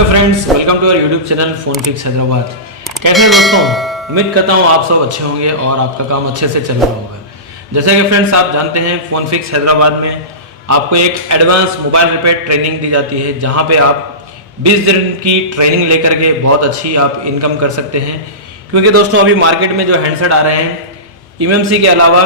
Hello friends, welcome to our YouTube channel Phone Fix Hyderabad. कैसे हैं दोस्तों? उम्मीद करता हूँ आप सब अच्छे होंगे और आपका काम अच्छे से चल रहा होगा। जैसे कि फ्रेंड्स आप जानते हैं, फोन फिक्स हैदराबाद में आपको एक एडवांस मोबाइल रिपेयर ट्रेनिंग दी जाती है, जहाँ पे आप 20 दिन की ट्रेनिंग लेकर के बहुत अच्छी आप इनकम कर सकते हैं। क्योंकि दोस्तों अभी मार्केट में जो हैंडसेट आ रहे हैं, एमएमसी के अलावा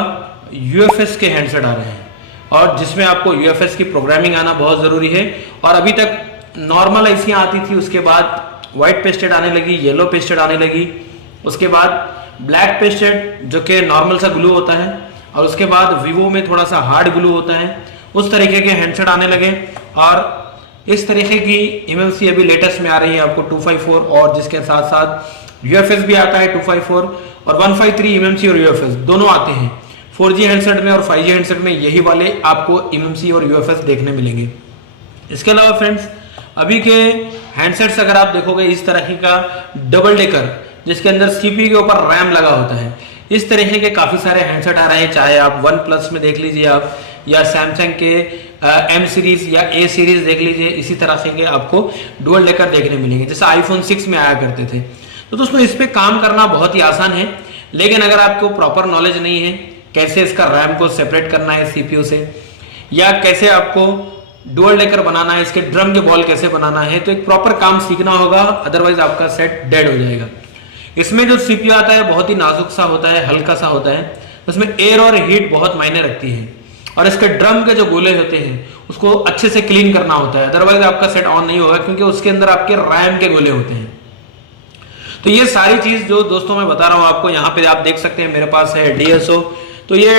यूएफएस के हैंडसेट आ रहे हैं, और जिसमें आपको यूएफएस की प्रोग्रामिंग आना बहुत ज़रूरी है। और अभी तक नॉर्मल आईसियाँ आती थी, उसके बाद वाइट पेस्टेड आने लगी, येलो पेस्टेड आने लगी, उसके बाद ब्लैक पेस्टेड जो कि नॉर्मल सा ग्लू होता है, और उसके बाद वीवो में थोड़ा सा हार्ड ग्लू होता है, उस तरीके के हैंडसेट आने लगे। और इस तरीके की एमएमसी अभी लेटेस्ट में आ रही है आपको 254, और जिसके साथ साथ यूएफएस भी आता है 254 और 153। एमएमसी और यूएफएस दोनों आते हैं 4G हैंडसेट में, और 5G हैंडसेट में यही वाले आपको एमएमसी और यूएफएस देखने मिलेंगे। इसके अलावा फ्रेंड्स अभी के हैंडसेट्स अगर आप देखोगे, इस तरह का डबल डेकर जिसके अंदर सीपीयू के ऊपर रैम लगा होता है, इस तरह के काफ़ी सारे हैंडसेट आ रहे हैं। चाहे आप वन प्लस में देख लीजिए आप, या सैमसंग के एम सीरीज या ए सीरीज देख लीजिए, इसी तरह से के आपको डुअल डेकर देखने मिलेंगे, जैसे आईफोन 6 में आया करते थे। तो दोस्तों इस पे काम करना बहुत ही आसान है, लेकिन अगर आपको प्रॉपर नॉलेज नहीं है कैसे इसका रैम को सेपरेट करना है सीपीयू से, या कैसे आपको डुअल डेकर बनाना है, इसके ड्रम के बॉल कैसे बनाना है, तो एक प्रॉपर काम सीखना होगा, अदरवाइज आपका सेट डेड हो जाएगा। इसमें जो सीपीयू आता है बहुत ही नाजुक सा होता है, हल्का सा होता है, उसमें एयर और हीट बहुत मायने रखती है, और इसके ड्रम के जो गोले होते हैं उसको अच्छे से क्लीन करना होता है, अदरवाइज आपका सेट ऑन नहीं होगा, क्योंकि उसके अंदर आपके रैम के गोले होते हैं। तो ये सारी चीज जो दोस्तों मैं बता रहा हूँ आपको, यहाँ पे आप देख सकते हैं मेरे पास है डीएसओ। तो ये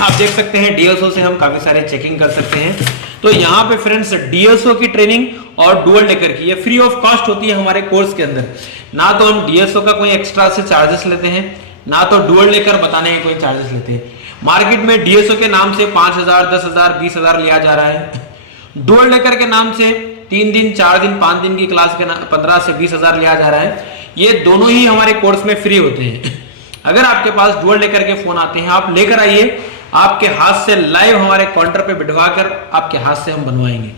आप देख सकते हैं डीएसओ से हम काफी सारे चेकिंग कर सकते हैं। तो यहाँ पे फ्रेंड्स डीएसओ की ट्रेनिंग और डुअल डेकर की ये फ्री ऑफ कॉस्ट होती है हमारे कोर्स के अंदर। ना तो हम डीएसओ का कोई एक्स्ट्रा से चार्जेस लेते हैं, ना तो डुअल डेकर बताने के कोई चार्जेस लेते हैं। मार्केट में डीएसओ के नाम से 5,000, 10,000, 20,000 लिया जा रहा है। डुअल डेकर के नाम से 3 दिन, 4 दिन, 5 दिन की क्लास के 15 से 20,000 लिया जा रहा है। ये दोनों ही हमारे कोर्स में फ्री होते हैं। अगर आपके पास डुअल डेकर के फोन आते हैं, आप लेकर आइए, आपके हाथ से लाइव हमारे काउंटर पे बिठवा कर आपके हाथ से हम बनवाएंगे।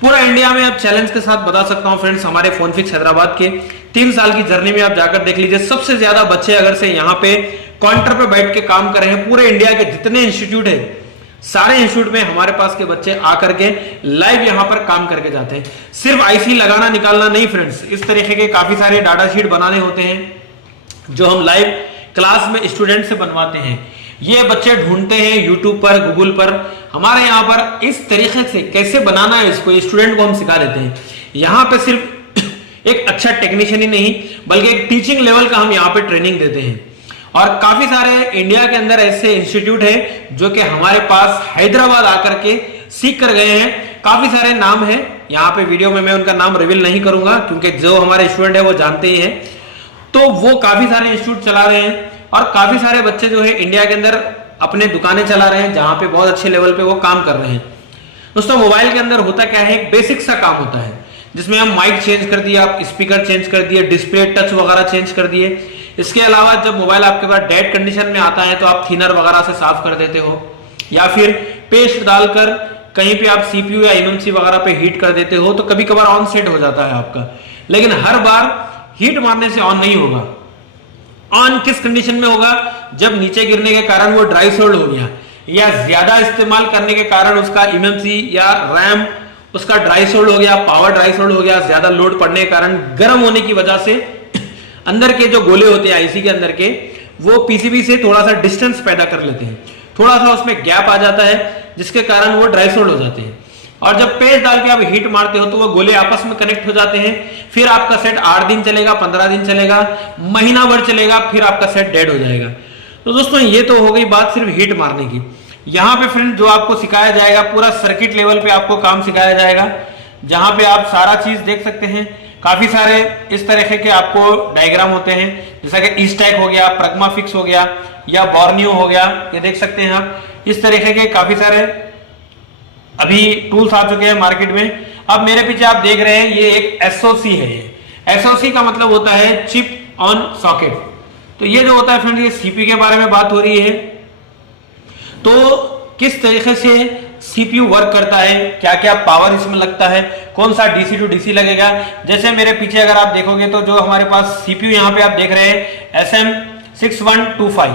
पूरा इंडिया में आप चैलेंज के साथ बता सकता हूं फ्रेंड्स, हमारे फोन फिक्स हैदराबाद के 3 साल की जर्नी में आप जाकर देख लीजिए, सबसे ज्यादा बच्चे अगर से यहाँ पे काउंटर पे बैठ के काम कर रहे हैं, पूरे इंडिया के जितने इंस्टीट्यूट है, सारे इंस्टीट्यूट में हमारे पास के बच्चे आकर के लाइव यहाँ पर काम करके जाते हैं। सिर्फ आईसी लगाना निकालना नहीं फ्रेंड्स, इस तरीके के काफी सारे डाटा शीट बनाने होते हैं जो हम लाइव क्लास में स्टूडेंट से बनवाते हैं। ये बच्चे ढूंढते हैं यूट्यूब पर, गूगल पर, हमारे यहाँ पर इस तरीके से कैसे बनाना है इसको स्टूडेंट को हम सिखा देते हैं। यहाँ पे सिर्फ एक अच्छा टेक्नीशियन ही नहीं, बल्कि एक टीचिंग लेवल का हम यहाँ पे ट्रेनिंग देते हैं। और काफी सारे इंडिया के अंदर ऐसे इंस्टीट्यूट है जो कि हमारे पास हैदराबाद आकर के सीख कर गए हैं। काफी सारे नाम है, यहाँ पे वीडियो में मैं उनका नाम रिवील नहीं करूंगा, क्योंकि जो हमारे स्टूडेंट है वो जानते ही है। तो वो काफी सारे इंस्टीट्यूट चला रहे हैं, और काफी सारे बच्चे जो है इंडिया के अंदर अपने दुकानें चला रहे हैं, जहां पे बहुत अच्छे लेवल पे वो काम कर रहे हैं। दोस्तों मोबाइल के अंदर होता क्या है, एक बेसिक सा काम होता है, जिसमें हम माइक चेंज कर दिए, आप स्पीकर चेंज कर दिए, डिस्प्ले टच वगैरह चेंज कर दिए। इसके अलावा जब मोबाइल आपके पास डेड कंडीशन में आता है तो आप थिनर वगैरह से साफ कर देते हो, या फिर पेस्ट डालकर कहीं पे आप सीपीयू या एमएमसी वगैरह पे हीट कर देते हो, तो कभी कभार ऑन सेट हो जाता है आपका, लेकिन हर बार हीट मारने से ऑन नहीं होगा। ऑन किस कंडीशन में होगा, जब नीचे गिरने के कारण वो ड्राई सोल्ड हो गया, या ज्यादा इस्तेमाल करने के कारण उसका एमएमसी या रैम उसका ड्राई सोल्ड हो गया, पावर ड्राई सोल्ड हो गया, ज्यादा लोड पड़ने के कारण गर्म होने की वजह से अंदर के जो गोले होते हैं आईसी के अंदर के, वो पीसीबी से थोड़ा सा डिस्टेंस पैदा कर लेते हैं, थोड़ा सा उसमें गैप आ जाता है, जिसके कारण वो ड्राई सोल्ड हो जाते हैं। और जब पेस्ट डाल के आप हीट मारते हो तो वो गोले आपस में कनेक्ट हो जाते हैं, फिर आपका सेट 8 दिन चलेगा, 15 दिन चलेगा, महीना भर चलेगा, फिर आपका सेट डेड हो जाएगा। तो दोस्तों ये तो हो गई बात सिर्फ हीट मारने की। यहाँ पे फ्रेंड जो आपको सिखाया जाएगा, पूरा सर्किट लेवल पे आपको काम सिखाया जाएगा, जहां पे आप सारा चीज देख सकते हैं। काफी सारे इस तरह के आपको डायग्राम होते हैं, जैसा कि ईस्टैक हो गया, प्रगमा फिक्स हो गया, या बॉर्नियो हो गया, ये देख सकते हैं आप। इस तरीके के काफी सारे अभी टूल्स आ चुके हैं मार्केट में। अब मेरे पीछे आप देख रहे हैं ये एक एसओसी है। ये एसओसी का मतलब होता है चिप ऑन सॉकेट। तो ये जो होता है फ्रेंड, ये सीपीयू के बारे में बात हो रही है। तो किस तरीके से सीपीयू वर्क करता है, क्या क्या पावर इसमें लगता है, कौन सा डीसी टू डीसी लगेगा। जैसे मेरे पीछे अगर आप देखोगे तो जो हमारे पास सीपीयू यहाँ पे आप देख रहे हैं SM6125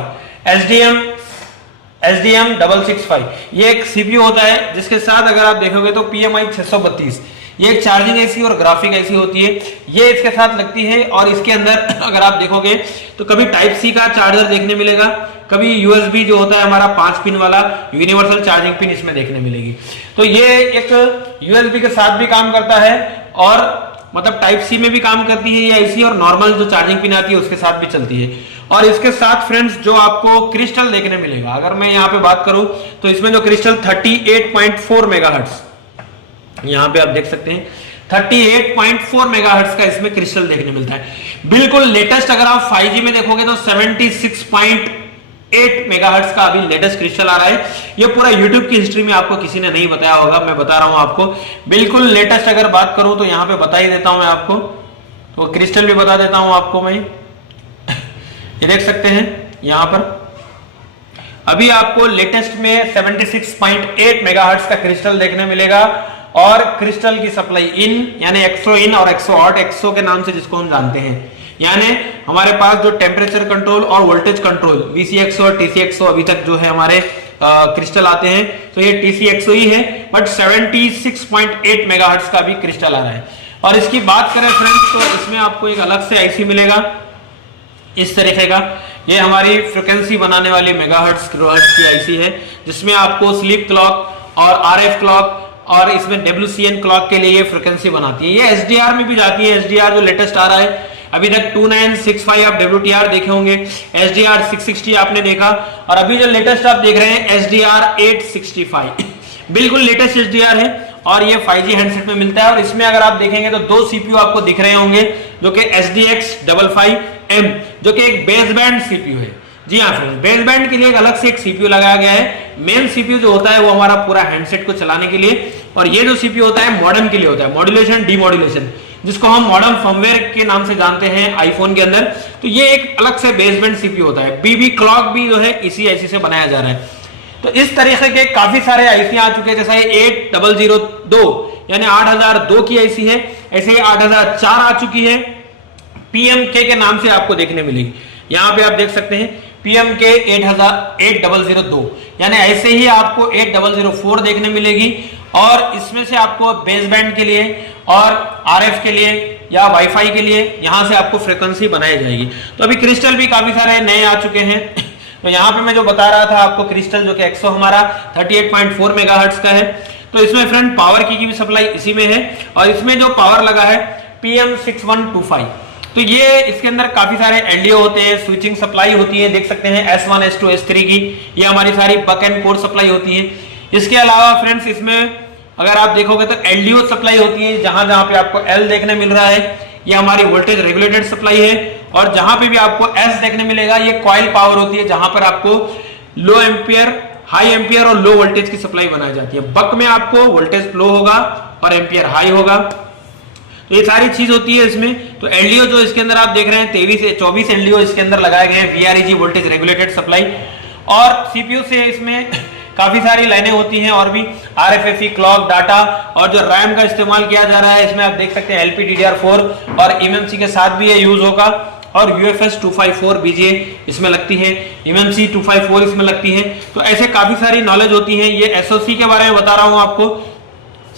SDM 665, ये एक सीपीयू होता है जिसके साथ अगर आप देखोगे तो PMI 632, ये एक चार्जिंग आईसी और ग्राफिक आईसी होती है, ये इसके साथ लगती है। और इसके अंदर अगर आप देखोगे तो कभी टाइप सी का चार्जर देखने मिलेगा, कभी यूएसबी जो होता है हमारा 5 पिन वाला यूनिवर्सल चार्जिंग पिन इसमें देखने मिलेगी। तो ये एक यूएसबी के साथ भी काम करता है और मतलब टाइप सी में भी काम करती है ये आईसी, और नॉर्मल जो चार्जिंग पिन आती है उसके साथ भी चलती है। और इसके साथ फ्रेंड्स जो आपको क्रिस्टल देखने मिलेगा, अगर मैं यहाँ पे बात करूं तो इसमें जो क्रिस्टल 38.4 मेगाहर्ट्ज, यहाँ पे आप देख सकते हैं 38.4 मेगाहर्ट्ज का इसमें क्रिस्टल देखने मिलता है। बिल्कुल लेटेस्ट अगर आप 5G में देखोगे तो 76.8 मेगाहर्ट्ज का अभी लेटेस्ट क्रिस्टल आ रहा है। ये पूरा YouTube की हिस्ट्री में आपको किसी ने नहीं बताया होगा, मैं बता रहा हूं आपको। बिल्कुल लेटेस्ट अगर बात करूं तो यहाँ पे बता ही देता हूं मैं आपको, तो क्रिस्टल भी बता देता हूं आपको मैं। ये देख सकते हैं यहां पर अभी आपको लेटेस्ट में 76.8 मेगाहर्ट्ज का क्रिस्टल देखने मिलेगा। और क्रिस्टल की सप्लाई इन यानी एक्सो इन और एक्सो आउट, एक्सो के नाम से जिसको हम जानते हैं, यानी हमारे पास जो टेम्परेचर कंट्रोल और वोल्टेज कंट्रोल VCXO और TCXO अभी तक जो है हमारे क्रिस्टल आते हैं, तो ये TCXO ही है, बट 76.8 मेगाहर्ट्ज का भी क्रिस्टल आ रहा है। और इसकी बात करें फ्रेंड्स तो इसमें आपको एक अलग से आईसी मिलेगा इस तरीके का, ये हमारी फ्रिक्वेंसी बनाने वाली मेगाहर्ट्ज की आईसी है, जिसमें आपको स्लीप क्लॉक और RF क्लॉक और इसमें WCN क्लॉक के लिए ये फ्रिक्वेंसी बनाती है। ये SDR में भी जाती है, SDR जो लेटेस्ट आ रहा है अभी तक 2965 आप WTR देखे होंगे, SDR 660 आपने देखा, और अभी जो लेटेस्ट आप देख रहे हैं SDR 865 बिल्कुल लेटेस्ट SDR है और ये 5G हैंडसेट में मिलता है। और इसमें अगर आप देखेंगे तो 2 CPU आपको दिख रहे होंगे जो कि SDX 55M जो कि एक बेस बैंड CPU है। जी हाँ फ्रेंड्स, बेस बैंड के लिए एक अलग से एक CPU लगाया गया है। मेन CPU जो होता है वो हमारा पूरा हैंडसेट को चलाने के लिए, और ये जो CPU होता है मॉडेम के लिए होता है, मॉड्यूलेशन डीमॉड्यूलेशन, जिसको हम मॉडर्न फर्मवेयर के नाम से जानते हैं आईफोन के अंदर। तो ये एक अलग से बेस बैंड CPU होता है। BB क्लॉक भी जो है इसी आईसी से बनाया जा रहा है। तो इस तरीके के काफी सारे आईसी आ चुके हैं, जैसा 8002 यानी 8002 की आईसी है, ऐसे 8004 आ चुकी है, PMK के नाम से आपको देखने मिलेगी। यहाँ पे आप देख सकते हैं PMK 8002 यानी ऐसे ही आपको 8004 देखने मिलेगी। और इसमें से आपको बेस बैंड के लिए और RF के लिए या वाईफाई के लिए यहाँ से आपको फ्रीक्वेंसी बनाई जाएगी। तो अभी क्रिस्टल भी काफी सारे नए आ चुके हैं। तो यहाँ पे मैं जो बता रहा था आपको क्रिस्टल जो कि एक्सो हमारा 38.4 मेगाहर्ट्ज का है, तो इसमें फ्रेंड पावर की भी सप्लाई इसी में है। और इसमें जो पावर लगा है PM6125, तो ये इसके अंदर काफी सारे LDO होते हैं, स्विचिंग सप्लाई होती है, देख सकते हैं S1 S2 S3 की, ये हमारी सारी बक एंड कोर सप्लाई होती है। इसके अलावा फ्रेंड्स इसमें अगर आप देखोगे तो LDO सप्लाई होती है, जहां जहां पे आपको L देखने मिल रहा है ये हमारी वोल्टेज रेगुलेटेड सप्लाई है। और जहां पे भी आपको S देखने मिलेगा ये कॉइल पावर होती है, जहां पर आपको लो एम्पियर, हाई एम्पियर और लो वोल्टेज की सप्लाई बनाई जाती है। बक में आपको वोल्टेज लो होगा और एम्पियर हाई होगा, तो ये सारी चीज होती है इसमें। तो LDO जो इसके अंदर आप देख रहे हैं 23 से 24 LDO इसके अंदर लगाए गए हैं, VREG वोल्टेज रेगुलेटेड सप्लाई। और CPU से इसमें काफी सारी लाइनें होती हैं और भी RFFE क्लॉक डाटा, और जो रैम का इस्तेमाल किया जा रहा है इसमें आप देख सकते हैं LPDDR4 और MMC के साथ भी ये यूज होगा। और UFS 254 BGA इसमें लगती है, MMC 254 इसमें लगती है। तो ऐसे काफी सारी नॉलेज होती है। ये SoC के बारे में बता रहा हूं आपको,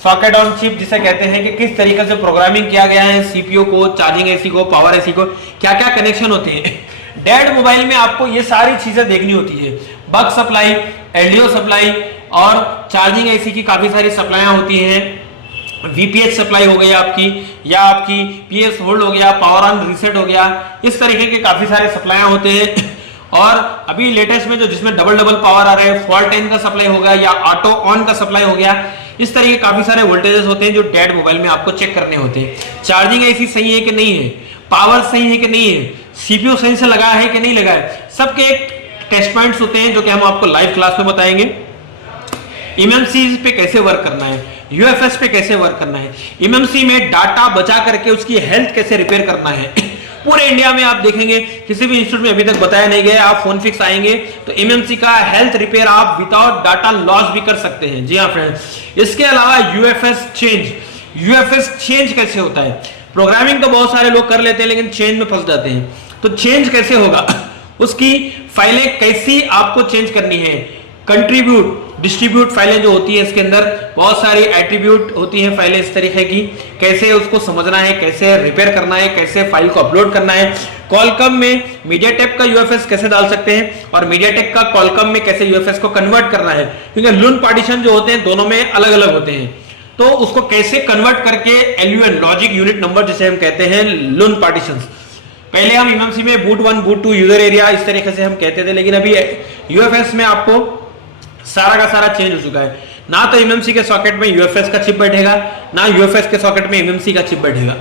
सॉकेट ऑन चिप जिसे कहते हैं, कि किस तरीके से प्रोग्रामिंग किया गया है CPU को, चार्जिंग IC को, पावर IC को, क्या क्या कनेक्शन होते हैं। डेड मोबाइल में आपको ये सारी चीजें देखनी होती है, बक सप्लाई, LDO सप्लाई और चार्जिंग IC की काफी सारी सप्लाईयां होती हैं। VPH सप्लाई हो गई आपकी, या आपकी PS होल्ड हो गया, पावर ऑन रीसेट हो गया, इस तरीके के काफी सारे सप्लाईयां होते हैं। और अभी लेटेस्ट में जो जिसमें डबल पावर आ रहे हैं, फॉल्ट 10 का सप्लाई हो गया या ऑटो ऑन का सप्लाई हो गया, इस तरह के काफी सारे वोल्टेजेस होते हैं जो डेड मोबाइल में आपको चेक करने होते हैं। चार्जिंग IC सही है कि नहीं है, पावर सही है कि नहीं है, CPU सही से लगा है कि नहीं लगा है, सबके एक टेस्ट पॉइंट्स होते हैं जो कि हम आपको लाइव क्लास में बताएंगे। MMC पे कैसे वर्क करना है, UFS पे कैसे वर्क करना है, MMC में डाटा बचा करके उसकी हेल्थ कैसे रिपेयर करना है, पूरे इंडिया में आप देखेंगे किसी भी इंस्टीट्यूट में अभी तक बताया नहीं गया। आप फोन फिक्स आएंगे तो एमएमसी का हेल्थ रिपेयर आप विदाउट डाटा लॉस भी कर सकते हैं। जी हाँ फ्रेंड्स, इसके अलावा यूएफएस चेंज कैसे होता है? प्रोग्रामिंग तो बहुत सारे लोग कर लेते हैं लेकिन चेंज में फंस जाते हैं। तो चेंज कैसे होगा, उसकी फाइलें कैसी आपको चेंज करनी है, कंट्रीब्यूट डिस्ट्रीब्यूट फाइलें जो होती है इसके अंदर बहुत सारी एट्रीब्यूट होती हैं फाइलें इस तरीके की, कैसे उसको समझना है, कैसे रिपेयर करना है, कैसे फाइल को अपलोड करना है। कॉलकम में मीडियाटेक का यूएफएस कैसे डाल सकते हैं और मीडियाटेक का कॉलकम में कैसे यूएफएस को कन्वर्ट करना है, क्योंकि लून पार्टीशन जो होते हैं दोनों में अलग अलग होते हैं। तो उसको कैसे कन्वर्ट करके एलयूएन लॉजिक यूनिट नंबर जिसे हम कहते हैं लून पार्टीशन, पहले हम एमएमसी में बूट 1 बूट 2 यूजर एरिया इस तरीके से हम कहते थे, लेकिन अभी यूएफएस में आपको सारा का सारा चेंज हो चुका है। ना तो एमएमसी के सॉकेट में यूएफएस का चिप बैठेगा, ना यूएफएस के सॉकेट में एमएमसी का चिप बैठेगा।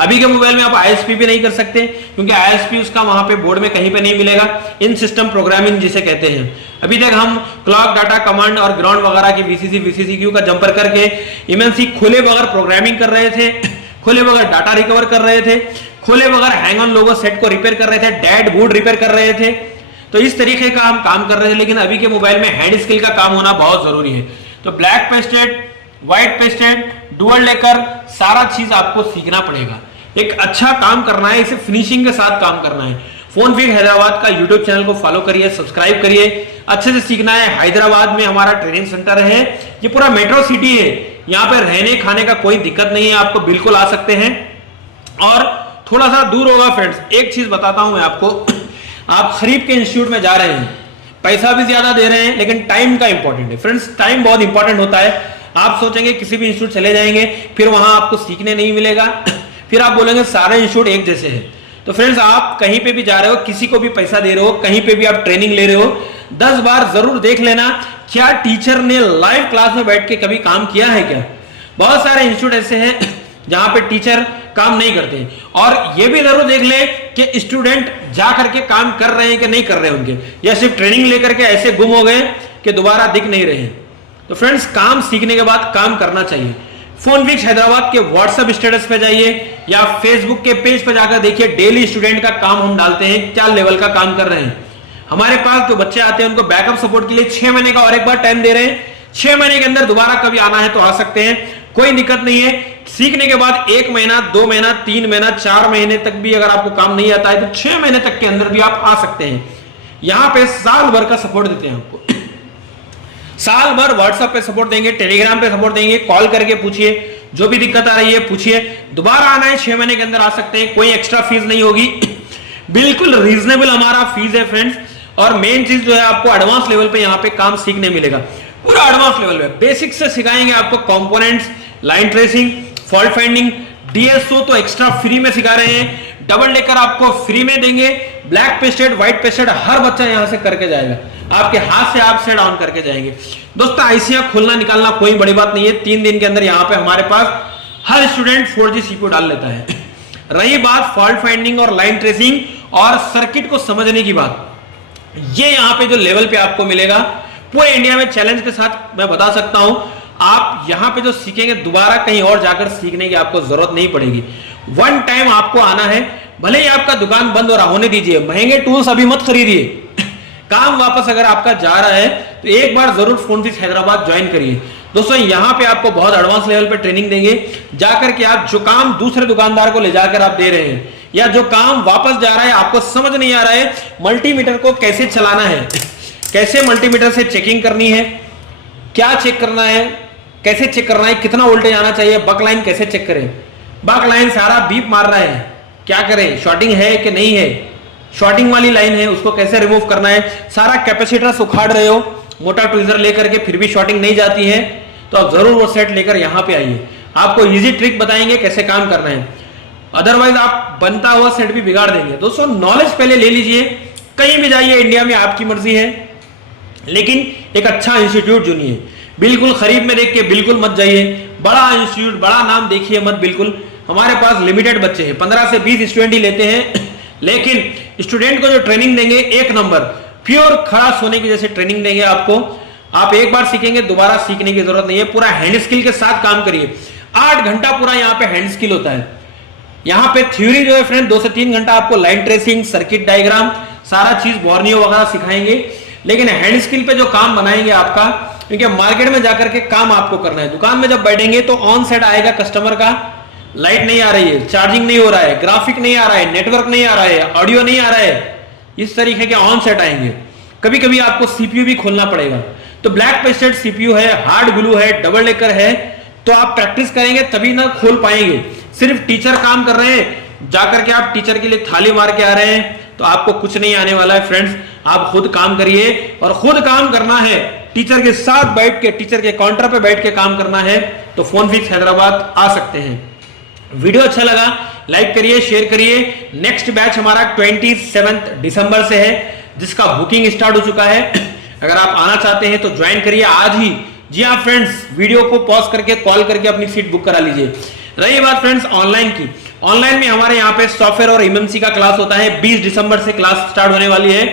अभी के मोबाइल में आप आईएसपी भी नहीं कर सकते क्योंकि आईएसपी उसका वहां पे बोर्ड में कहीं पे नहीं मिलेगा। इन सिस्टम प्रोग्रामिंग जिसे कहते हैं, अभी तक हम क्लॉक डाटा कमांड और ग्राउंड वगैरह की वीसीसी का जंपर करके एमएमसी खुले बगैर प्रोग्रामिंग कर रहे थे, खुले बगैर डाटा रिकवर कर रहे थे, खुले बगैर हैंग ऑन लोगो सेट को रिपेयर कर रहे थे, डेड बूट रिपेयर कर रहे थे। तो इस तरीके का हम काम कर रहे थे, लेकिन अभी के मोबाइल में हैंड स्किल का काम होना बहुत जरूरी है। तो black pasted, white pasted, dual लेकर सारा चीज आपको सीखना पड़ेगा। एक अच्छा काम करना है, इसे फिनिशिंग के साथ काम करना है। फोन फिक्स हैदराबाद का यूट्यूब चैनल को फॉलो करिए, सब्सक्राइब करिए, अच्छे से सीखना है। हैदराबाद में हमारा ट्रेनिंग सेंटर है, ये पूरा मेट्रो सिटी है, यहाँ पे रहने खाने का कोई दिक्कत नहीं है, आपको बिल्कुल आ सकते हैं। और थोड़ा सा दूर होगा फ्रेंड्स, एक चीज बताता हूं मैं आपको, आप खरीद के इंस्टीट्यूट में जा रहे हैं, पैसा भी ज्यादा दे रहे हैं, लेकिन टाइम का इंपॉर्टेंट है फ्रेंड्स, टाइम बहुत इंपॉर्टेंट होता है। आप सोचेंगे किसी भी इंस्टीट्यूट चले जाएंगे फिर वहां आपको सीखने नहीं मिलेगा, फिर आप बोलेंगे सारे इंस्टीट्यूट एक जैसे हैं। तो फ्रेंड्स, आप कहीं पे भी जा रहे हो, किसी को भी पैसा दे रहे हो, कहीं पे भी आप ट्रेनिंग ले रहे हो, 10 बार जरूर देख लेना क्या टीचर ने लाइव क्लास में बैठ के कभी काम किया है क्या। बहुत सारे इंस्टीट्यूट ऐसे हैं जहां पे टीचर काम नहीं करते हैं, और ये भी जरूर देख ले कि स्टूडेंट जा करके काम कर रहे हैं कि नहीं कर रहे हैं उनके, या सिर्फ ट्रेनिंग लेकर के ऐसे गुम हो गए कि दोबारा दिख नहीं रहे हैं। तो फ्रेंड्स, काम सीखने के बाद काम करना चाहिए। फोन फिक्स हैदराबाद के व्हाट्सएप स्टेटस पे जाइए या फेसबुक के पेज पे जाकर देखिए, डेली स्टूडेंट का काम हम डालते हैं, क्या लेवल का काम कर रहे हैं। हमारे पास जो बच्चे आते हैं उनको बैकअप सपोर्ट के लिए 6 महीने का और एक बार टाइम दे रहे हैं। 6 महीने के अंदर दोबारा कभी आना है तो आ सकते हैं, कोई दिक्कत नहीं है। सीखने के बाद 1 महीना, 2 महीना, 3 महीना, 4 महीने तक भी अगर आपको काम नहीं आता है तो 6 महीने तक के अंदर भी आप आ सकते हैं। यहां पे साल भर का सपोर्ट देते हैं आपको, साल भर व्हाट्सएप पे सपोर्ट देंगे, टेलीग्राम पे सपोर्ट देंगे, कॉल करके पूछिए, जो भी दिक्कत आ रही है पूछिए। दोबारा आना है 6 महीने के अंदर आ सकते हैं, कोई एक्स्ट्रा फीस नहीं होगी, बिल्कुल रीजनेबल हमारा फीस है फ्रेंड्स। और मेन चीज जो है, आपको एडवांस लेवल पे यहाँ पे काम सीखने मिलेगा, पूरा एडवांस लेवल पे बेसिक से सिखाएंगे आपको। Components, line tracing, fault finding, DSO तो एक्स्ट्रा फ्री में सिखा रहे हैं, डबल डेकर आपको फ्री में देंगे, ब्लैक पेस्टेड, व्हाइट पेस्टेड हर बच्चा यहां से करके जाएगा, आपके हाथ से आप सेट ऑन करके जाएंगे। दोस्तों, आईसीआर खोलना निकालना कोई बड़ी बात नहीं है, 3 दिन के अंदर यहाँ पे हमारे पास हर स्टूडेंट 4G सीपीयू डाल लेता है। रही बात फॉल्ट फाइंडिंग और लाइन ट्रेसिंग और सर्किट को समझने की बात, ये यहाँ पे जो लेवल पे आपको मिलेगा पूरे इंडिया में चैलेंज के साथ मैं बता सकता हूं, आप यहां पे जो सीखेंगे दोबारा कहीं और जाकर सीखने की आपको जरूरत नहीं पड़ेगी। 1 टाइम आपको आना है, भले ही आपका दुकान बंद हो रहा, होने दीजिए, महंगे टूल्स अभी मत खरीदिए, काम वापस अगर आपका जा रहा है तो एक बार जरूर फोन फिक्स हैदराबाद ज्वाइन करिए। दोस्तों, यहां पे आपको बहुत एडवांस लेवल पे ट्रेनिंग देंगे, जाकर के आप जो काम दूसरे दुकानदार को ले जाकर आप दे रहे हैं, या जो काम वापस जा रहा है आपको समझ नहीं आ रहा है, मल्टीमीटर को कैसे चलाना है, कैसे मल्टीमीटर से चेकिंग करनी है, क्या चेक करना है, कैसे चेक करना है, कितना वोल्टेज आना चाहिए, बक लाइन कैसे चेक करें, बक लाइन सारा बीप मार रहा है, क्या करें, शॉर्टिंग है कि नहीं है, शॉर्टिंग वाली लाइन है उसको कैसे रिमूव करना है, सारा कैपेसिटर उखाड़ रहे हो मोटा ट्विजर लेकर के फिर भी शॉर्टिंग नहीं जाती है, तो आप जरूर वो सेट लेकर यहां पे आइए, आपको इजी ट्रिक बताएंगे कैसे काम करना है, अदरवाइज आप बनता हुआ सेट भी बिगाड़ देंगे। दोस्तों, नॉलेज पहले ले लीजिए, कहीं भी जाइए इंडिया में आपकी मर्जी है, लेकिन एक अच्छा इंस्टीट्यूट चुनिए, बिल्कुल खरीद में देख के बिल्कुल मत जाइए, बड़ा इंस्टीट्यूट, बड़ा नाम देखिए मत बिल्कुल। हमारे पास लिमिटेड बच्चे हैं, 15 से 20 स्टूडेंट ही लेते हैं, लेकिन स्टूडेंट को जो ट्रेनिंग देंगे एक नंबर प्योर खड़ा सोने की जैसे ट्रेनिंग देंगे आपको। आप एक बार सीखेंगे दोबारा सीखने की जरूरत नहीं है, पूरा हैंड स्किल के साथ काम करिए। 8 घंटा पूरा यहाँ पे हैंड स्किल होता है, यहाँ पे थ्योरी जो है फ्रेंड 2 से 3 घंटा आपको लाइन ट्रेसिंग, सर्किट डायग्राम, सारा चीज बोर्नियो वगैरह सिखाएंगे। लेकिन हैंड स्किल पे जो काम बनाएंगे आपका, क्योंकि मार्केट में जाकर के काम आपको करना है। दुकान में जब बैठेंगे तो ऑन सेट आएगा कस्टमर का, लाइट नहीं आ रही है, चार्जिंग नहीं हो रहा है, ग्राफिक नहीं आ रहा है, नेटवर्क नहीं आ रहा है, ऑडियो नहीं आ रहा है, इस तरीके के ऑन सेट आएंगे। कभी कभी आपको सीपीयू भी खोलना पड़ेगा। तो ब्लैक पेस्टेड सीपीयू है, हार्ड ग्लू है, डबल डेकर है, तो आप प्रैक्टिस करेंगे तभी ना खोल पाएंगे। सिर्फ टीचर काम कर रहे हैं, जाकर के आप टीचर के लिए थाली मार के आ रहे हैं, तो आपको कुछ नहीं आने वाला है फ्रेंड्स। आप खुद काम करिए, और खुद काम करना है टीचर के साथ बैठ के, टीचर के काउंटर पे बैठ के काम करना है, तो फोन फिक्स हैदराबाद आ सकते हैं। वीडियो अच्छा लगा लाइक करिए, शेयर करिए। नेक्स्ट बैच हमारा 27 दिसंबर से है, जिसका बुकिंग स्टार्ट हो चुका है। अगर आप आना चाहते हैं तो ज्वाइन करिए आज ही। जी हाँ फ्रेंड्स, वीडियो को पॉज करके कॉल करके अपनी सीट बुक करा लीजिए। रही बात फ्रेंड्स ऑनलाइन की, ऑनलाइन में हमारे यहाँ पे सॉफ्टवेयर और एमएमसी का क्लास होता है। 20 दिसंबर से क्लास स्टार्ट होने वाली है।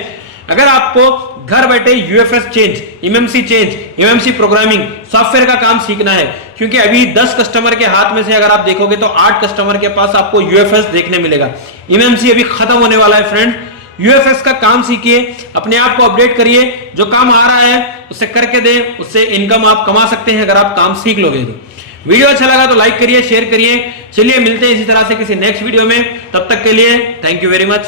अगर आपको घर बैठे UFS change, MMC change, MMC programming, software का काम सीखना है, क्योंकि अभी 10 कस्टमर के हाथ में से अगर आप देखोगे तो 8 कस्टमर के पास आपको यूएफएस देखने मिलेगा। एमएमसी अभी खत्म होने वाला है फ्रेंड। यूएफएस का काम सीखिए, अपने आप को अपडेट करिए, जो काम आ रहा है उसे करके दें, उससे इनकम आप कमा सकते हैं अगर आप काम सीख लोगे तो। वीडियो अच्छा लगा तो लाइक करिए, शेयर करिए। चलिए मिलते हैं इसी तरह से किसी नेक्स्ट वीडियो में, तब तक के लिए थैंक यू वेरी मच।